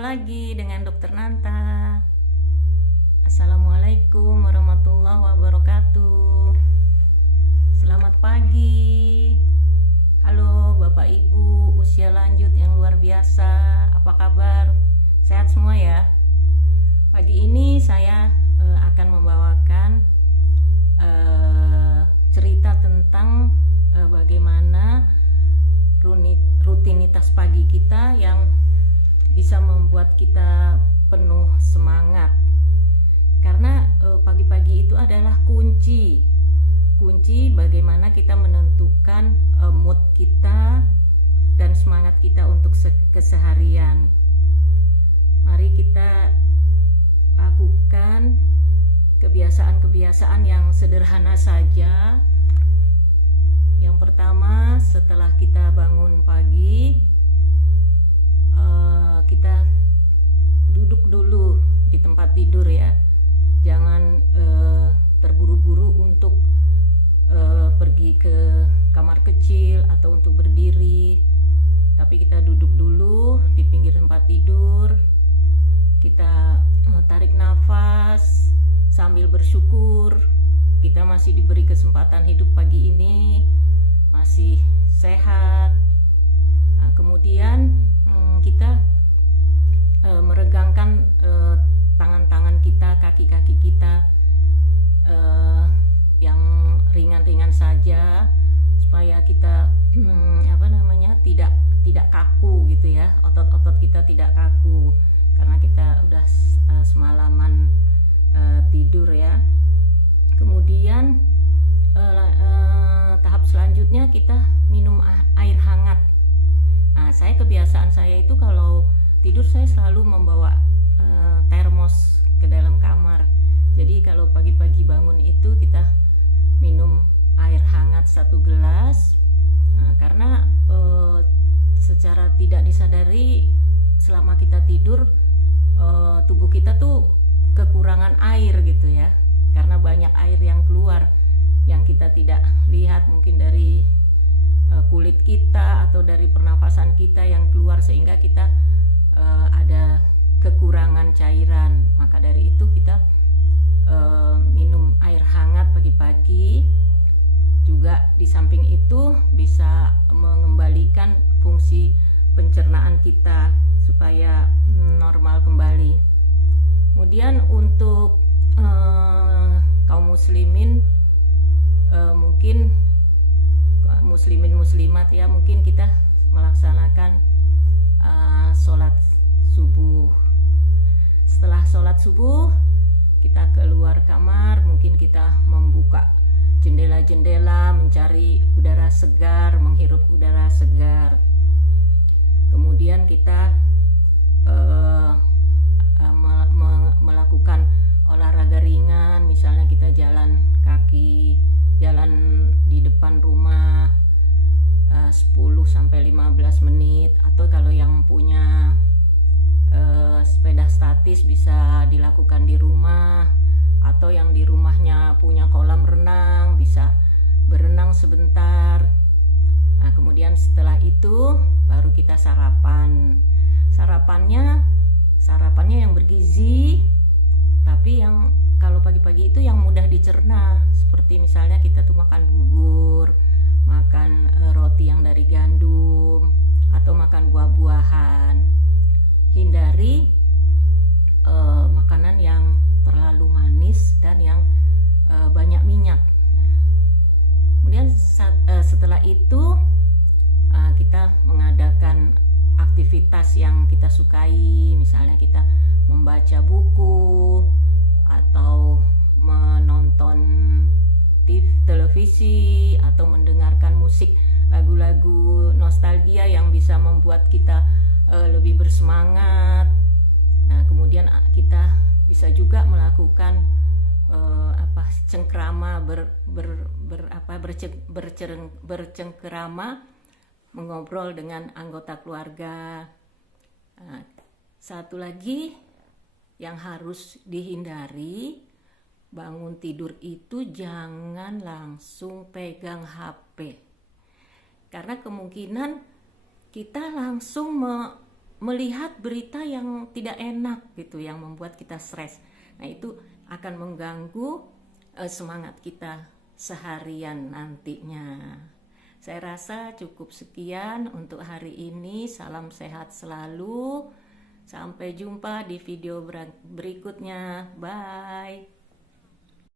lagi dengan Dokter Nanta. Assalamualaikum warahmatullahi wabarakatuh. Selamat pagi. Halo Bapak Ibu usia lanjut yang luar biasa. Apa kabar? Sehat semua ya? Pagi ini saya akan membawakan cerita tentang bagaimana rutinitas pagi kita yang bisa membuat kita penuh semangat. Karena pagi-pagi itu adalah kunci bagaimana kita menentukan mood kita dan semangat kita untuk keseharian. Mari kita lakukan kebiasaan-kebiasaan yang sederhana saja. Yang pertama, setelah kita bangun pagi, kita duduk dulu di tempat tidur ya. Jangan terburu-buru untuk pergi ke kamar kecil atau untuk berdiri, tapi kita duduk dulu di pinggir tempat tidur. Kita tarik nafas sambil bersyukur kita masih diberi kesempatan hidup pagi ini, masih sehat. Nah, kemudian kita meregangkan tangan-tangan kita, kaki-kaki kita yang ringan-ringan saja supaya kita tidak kaku gitu ya, otot-otot kita tidak kaku karena kita udah semalaman tidur ya. Kemudian tahap selanjutnya kita minum air hangat. Nah, kebiasaan saya itu kalau tidur saya selalu membawa termos ke dalam kamar. Jadi kalau pagi-pagi bangun itu kita minum air hangat 1 gelas. Nah, karena secara tidak disadari selama kita tidur tubuh kita tuh kekurangan air gitu ya. Karena banyak air yang keluar yang kita tidak lihat, mungkin dari kulit kita atau dari pernafasan kita yang keluar, sehingga kita ada kekurangan cairan. Maka dari itu kita minum air hangat pagi-pagi. Juga di samping itu bisa mengembalikan fungsi pencernaan kita supaya normal kembali. Kemudian untuk kaum muslimin, mungkin muslimin muslimat ya, mungkin kita melaksanakan sholat subuh. Setelah sholat subuh kita keluar kamar, mungkin kita membuka jendela-jendela, mencari udara segar, menghirup udara segar. Kemudian kita melakukan olahraga ringan, misalnya kita jalan kaki, jalan di depan rumah 10-15 menit, atau kalau yang punya sepeda statis bisa dilakukan di rumah, atau yang di rumahnya punya kolam renang bisa berenang sebentar. Nah, kemudian setelah itu baru kita sarapan. Sarapannya yang bergizi, tapi yang kalau pagi-pagi itu yang mudah dicerna, seperti misalnya kita tuh makan bubur, makan roti yang dari gandum, atau makan buah-buahan. Hindari makanan yang terlalu manis dan yang banyak minyak. Kemudian setelah itu kita mengadakan aktivitas yang kita sukai, misalnya kita membaca buku atau menonton televisi atau mendengarkan musik, lagu-lagu nostalgia yang bisa membuat kita lebih bersemangat. Nah, kemudian kita bisa juga melakukan cengkrama, bercengkrama, mengobrol dengan anggota keluarga. Nah, satu lagi yang harus dihindari, bangun tidur itu jangan langsung pegang HP, karena kemungkinan kita langsung melihat berita yang tidak enak gitu, yang membuat kita stres. Nah, itu akan mengganggu semangat kita seharian nantinya. Saya rasa cukup sekian untuk hari ini. Salam sehat selalu. Sampai jumpa di video berikutnya. Bye.